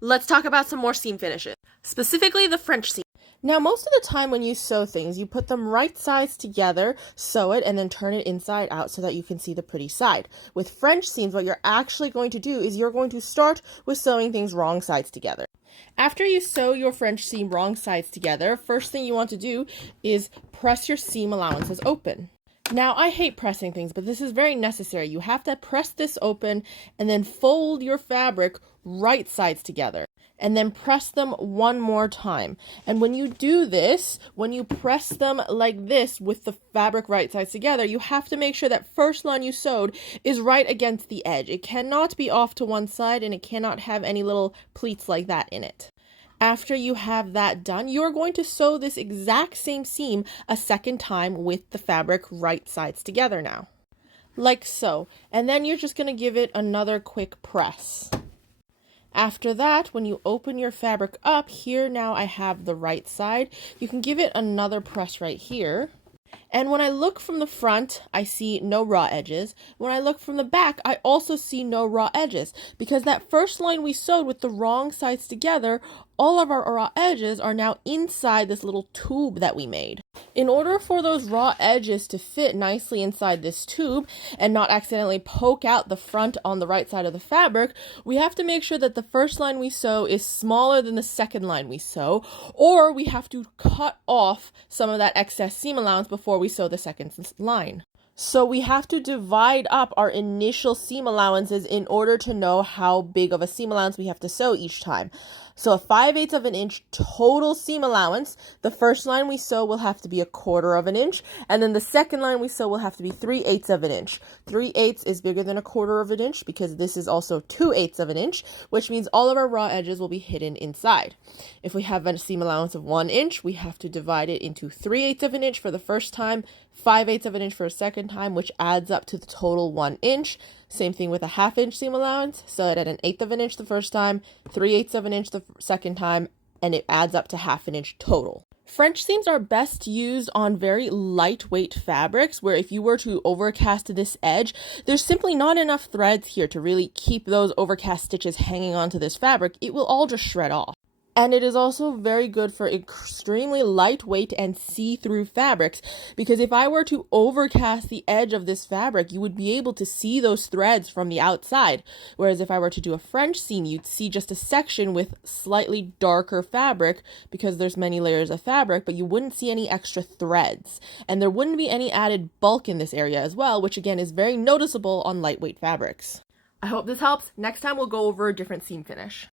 Let's talk about some more seam finishes, specifically the French seam. Now, most of the time when you sew things, you put them right sides together, sew it, and then turn it inside out so that you can see the pretty side. With French seams, what you're actually going to do is you're going to start with sewing things wrong sides together. After you sew your French seam wrong sides together, first thing you want to do is press your seam allowances open. Now, I hate pressing things, but this is very necessary. You have to press this open and then fold your fabric right sides together and then press them one more time. And when you do this, when you press them like this with the fabric right sides together, you have to make sure that first line you sewed is right against the edge. It cannot be off to one side and it cannot have any little pleats like that in it. After you have that done, you're going to sew this exact same seam a second time with the fabric right sides together now, like so. And then you're just going to give it another quick press. After that, when you open your fabric up, here now I have the right side. You can give it another press right here. And when I look from the front, I see no raw edges. When I look from the back, I also see no raw edges because that first line we sewed with the wrong sides together, all of our raw edges are now inside this little tube that we made. In order for those raw edges to fit nicely inside this tube and not accidentally poke out the front on the right side of the fabric, we have to make sure that the first line we sew is smaller than the second line we sew, or we have to cut off some of that excess seam allowance before we sew the second line. So we have to divide up our initial seam allowances in order to know how big of a seam allowance we have to sew each time. So a 5/8 of an inch total seam allowance, the first line we sew will have to be 1/4 of an inch, and then the second line we sew will have to be 3/8 of an inch. 3/8 is bigger than 1/4 of an inch because this is also 2/8 of an inch, which means all of our raw edges will be hidden inside. If we have a seam allowance of 1 inch, we have to divide it into 3/8 of an inch for the first time, 5/8 of an inch for a second time, which adds up to the total 1 inch. Same thing with a 1/2 inch seam allowance. Sew it at 1/8 of an inch the first time, 3/8 of an inch the second time, and it adds up to 1/2 an inch total. French seams are best used on very lightweight fabrics where if you were to overcast this edge, there's simply not enough threads here to really keep those overcast stitches hanging onto this fabric. It will all just shred off. And it is also very good for extremely lightweight and see-through fabrics because if I were to overcast the edge of this fabric, you would be able to see those threads from the outside. Whereas if I were to do a French seam, you'd see just a section with slightly darker fabric because there's many layers of fabric, but you wouldn't see any extra threads. And there wouldn't be any added bulk in this area as well, which again is very noticeable on lightweight fabrics. I hope this helps. Next time we'll go over a different seam finish.